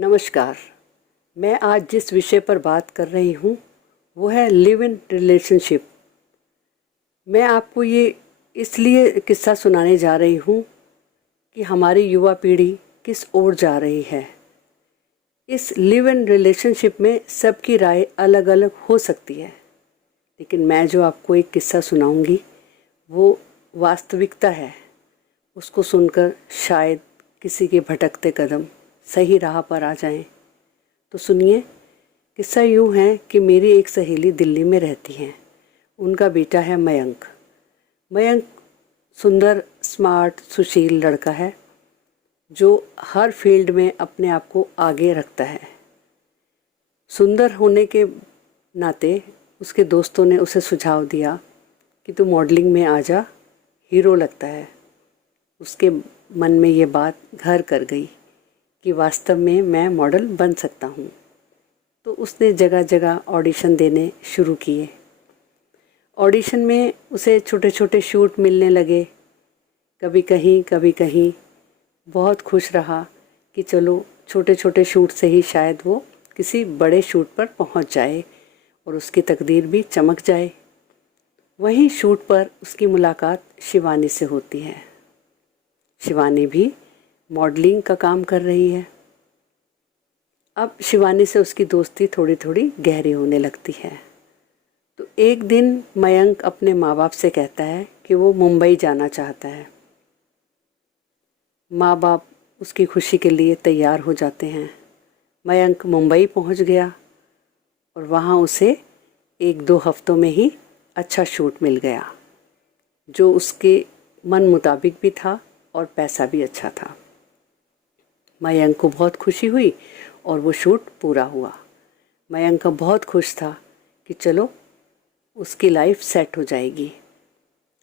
नमस्कार। मैं आज जिस विषय पर बात कर रही हूँ वो है लिव इन रिलेशनशिप। मैं आपको ये इसलिए किस्सा सुनाने जा रही हूँ कि हमारी युवा पीढ़ी किस ओर जा रही है। इस लिव इन रिलेशनशिप में सबकी राय अलग अलग हो सकती है, लेकिन मैं जो आपको एक किस्सा सुनाऊंगी वो वास्तविकता है। उसको सुनकर शायद किसी के भटकते कदम सही राह पर आ जाएं। तो सुनिए। किस्सा यूँ है कि मेरी एक सहेली दिल्ली में रहती हैं। उनका बेटा है मयंक। मयंक सुंदर, स्मार्ट, सुशील लड़का है जो हर फील्ड में अपने आप को आगे रखता है। सुंदर होने के नाते उसके दोस्तों ने उसे सुझाव दिया कि तू मॉडलिंग में आ जा, हीरो लगता है। उसके मन में ये बात घर कर गई कि वास्तव में मैं मॉडल बन सकता हूँ। तो उसने जगह जगह ऑडिशन देने शुरू किए। ऑडिशन में उसे छोटे छोटे शूट मिलने लगे, कभी कहीं कभी कहीं। बहुत खुश रहा कि चलो छोटे छोटे शूट से ही शायद वो किसी बड़े शूट पर पहुंच जाए और उसकी तकदीर भी चमक जाए। वहीं शूट पर उसकी मुलाकात शिवानी से होती है। शिवानी भी मॉडलिंग का काम कर रही है। अब शिवानी से उसकी दोस्ती थोड़ी थोड़ी गहरी होने लगती है। तो एक दिन मयंक अपने माँ बाप से कहता है कि वो मुंबई जाना चाहता है। माँ बाप उसकी खुशी के लिए तैयार हो जाते हैं। मयंक मुंबई पहुँच गया और वहाँ उसे 1-2 हफ्तों में ही अच्छा शूट मिल गया जो उसके मन मुताबिक भी था और पैसा भी अच्छा था। मयंक को बहुत खुशी हुई और वो शूट पूरा हुआ। मयंक बहुत खुश था कि चलो उसकी लाइफ सेट हो जाएगी।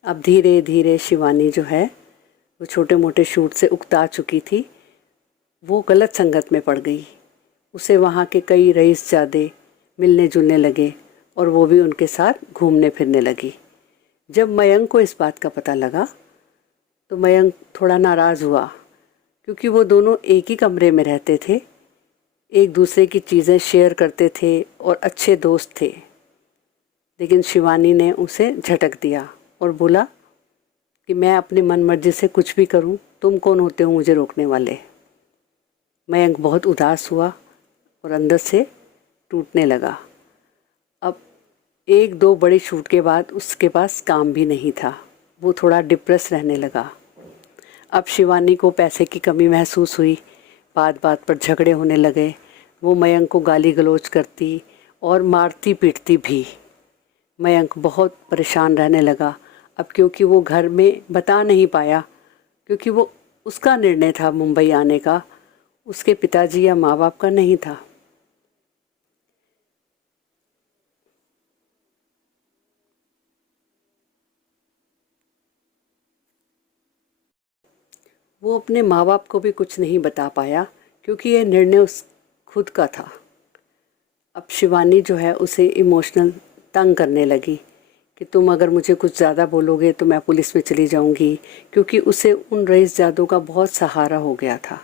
अब धीरे धीरे शिवानी जो है वो छोटे मोटे शूट से उकता चुकी थी। वो गलत संगत में पड़ गई। उसे वहाँ के कई रईसजादे मिलने जुलने लगे और वो भी उनके साथ घूमने फिरने लगी। जब मयंक को इस बात का पता लगा तो मयंक थोड़ा नाराज़ हुआ, क्योंकि वो दोनों एक ही कमरे में रहते थे, एक दूसरे की चीज़ें शेयर करते थे और अच्छे दोस्त थे। लेकिन शिवानी ने उसे झटक दिया और बोला कि मैं अपनी मन मर्जी से कुछ भी करूं, तुम कौन होते हो मुझे रोकने वाले। मयंक बहुत उदास हुआ और अंदर से टूटने लगा। अब 1-2 बड़ी शूट के बाद उसके पास काम भी नहीं था। वो थोड़ा डिप्रेस रहने लगा। अब शिवानी को पैसे की कमी महसूस हुई। बात बात पर झगड़े होने लगे। वो मयंक को गाली गलौज करती और मारती पीटती भी। मयंक बहुत परेशान रहने लगा। अब क्योंकि वो घर में बता नहीं पाया, क्योंकि वो उसका निर्णय था मुंबई आने का, उसके पिताजी या माँ बाप का नहीं था। वो अपने माँ बाप को भी कुछ नहीं बता पाया, क्योंकि यह निर्णय उस खुद का था। अब शिवानी जो है उसे इमोशनल तंग करने लगी कि तुम अगर मुझे कुछ ज़्यादा बोलोगे तो मैं पुलिस में चली जाऊंगी, क्योंकि उसे उन रईसजादों का बहुत सहारा हो गया था।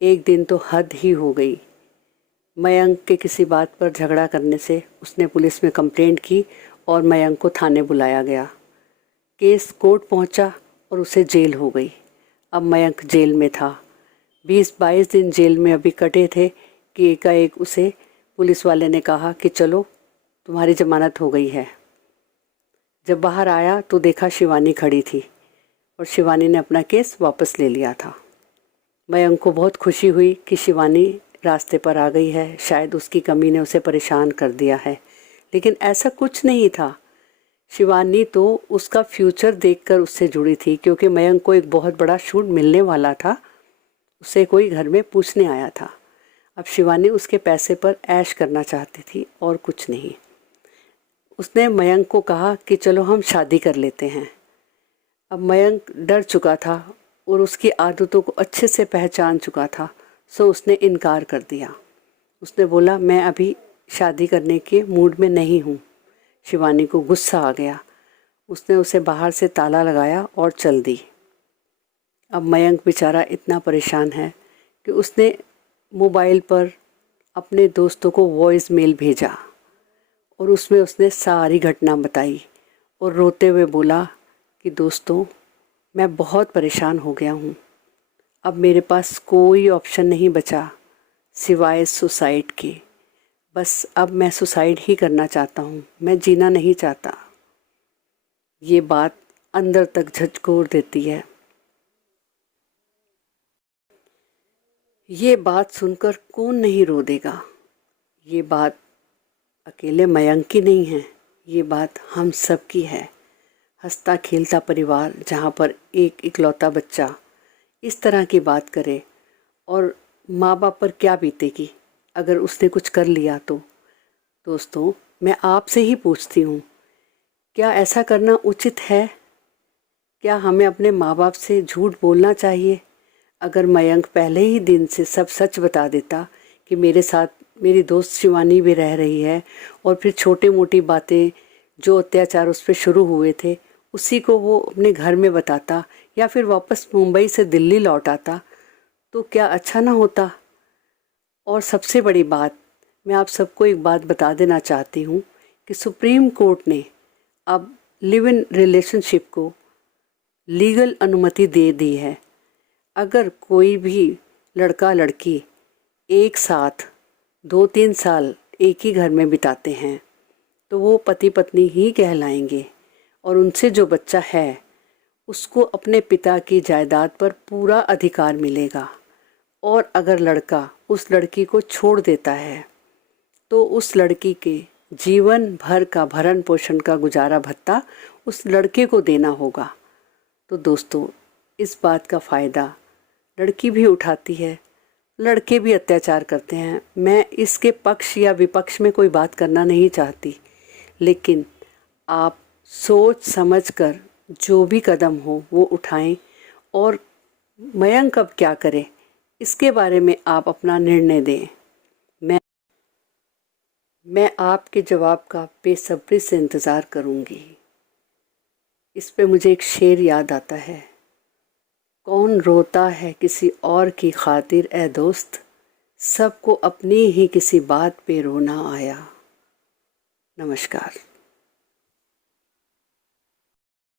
एक दिन तो हद ही हो गई। मयंक के किसी बात पर झगड़ा करने से उसने पुलिस में कंप्लेंट की और मयंक को थाने बुलाया गया। केस कोर्ट पहुंचा और उसे जेल हो गई। अब मयंक जेल में था। 20-22 दिन जेल में अभी कटे थे कि एकाएक उसे पुलिस वाले ने कहा कि चलो तुम्हारी जमानत हो गई है। जब बाहर आया तो देखा शिवानी खड़ी थी और शिवानी ने अपना केस वापस ले लिया था। मयंक को बहुत खुशी हुई कि शिवानी रास्ते पर आ गई है, शायद उसकी कमी ने उसे परेशान कर दिया है। लेकिन ऐसा कुछ नहीं था। शिवानी तो उसका फ्यूचर देखकर उससे जुड़ी थी, क्योंकि मयंक को एक बहुत बड़ा शूट मिलने वाला था। उसे कोई घर में पूछने आया था। अब शिवानी उसके पैसे पर ऐश करना चाहती थी और कुछ नहीं। उसने मयंक को कहा कि चलो हम शादी कर लेते हैं। अब मयंक डर चुका था और उसकी आदतों को अच्छे से पहचान चुका था, सो उसने इनकार कर दिया। उसने बोला मैं अभी शादी करने के मूड में नहीं हूँ। शिवानी को गुस्सा आ गया। उसने उसे बाहर से ताला लगाया और चल दी। अब मयंक बेचारा इतना परेशान है कि उसने मोबाइल पर अपने दोस्तों को वॉइस मेल भेजा और उसमें उसने सारी घटना बताई और रोते हुए बोला कि दोस्तों, मैं बहुत परेशान हो गया हूँ। अब मेरे पास कोई ऑप्शन नहीं बचा सिवाय सुसाइड के। बस अब मैं सुसाइड ही करना चाहता हूँ, मैं जीना नहीं चाहता। ये बात अंदर तक झकझोर देती है। ये बात सुनकर कौन नहीं रो देगा। ये बात अकेले मयंक की नहीं है, ये बात हम सब की है। हंसता खेलता परिवार जहाँ पर एक इकलौता बच्चा इस तरह की बात करे, और माँ बाप पर क्या बीतेगी अगर उसने कुछ कर लिया तो। दोस्तों, मैं आपसे ही पूछती हूँ, क्या ऐसा करना उचित है? क्या हमें अपने माँ बाप से झूठ बोलना चाहिए? अगर मयंक पहले ही दिन से सब सच बता देता कि मेरे साथ मेरी दोस्त शिवानी भी रह रही है, और फिर छोटी मोटी बातें जो अत्याचार उस पर शुरू हुए थे उसी को वो अपने घर में बताता, या फिर वापस मुंबई से दिल्ली लौट आता, तो क्या अच्छा ना होता? और सबसे बड़ी बात, मैं आप सबको एक बात बता देना चाहती हूँ कि सुप्रीम कोर्ट ने अब लिव इन रिलेशनशिप को लीगल अनुमति दे दी है। अगर कोई भी लड़का लड़की एक साथ 2-3 साल एक ही घर में बिताते हैं तो वो पति पत्नी ही कहलाएंगे, और उनसे जो बच्चा है उसको अपने पिता की जायदाद पर पूरा अधिकार मिलेगा। और अगर लड़का उस लड़की को छोड़ देता है तो उस लड़की के जीवन भर का भरण पोषण का गुजारा भत्ता उस लड़के को देना होगा। तो दोस्तों, इस बात का फ़ायदा लड़की भी उठाती है, लड़के भी अत्याचार करते हैं। मैं इसके पक्ष या विपक्ष में कोई बात करना नहीं चाहती, लेकिन आप सोच समझ कर जो भी कदम हो वो उठाएं, और मयंक अब क्या करे इसके बारे में आप अपना निर्णय दें। मैं आपके जवाब का बेसब्री से इंतज़ार करूँगी। इस पे मुझे एक शेर याद आता है, कौन रोता है किसी और की खातिर ए दोस्त, सबको अपनी ही किसी बात पे रोना आया। नमस्कार।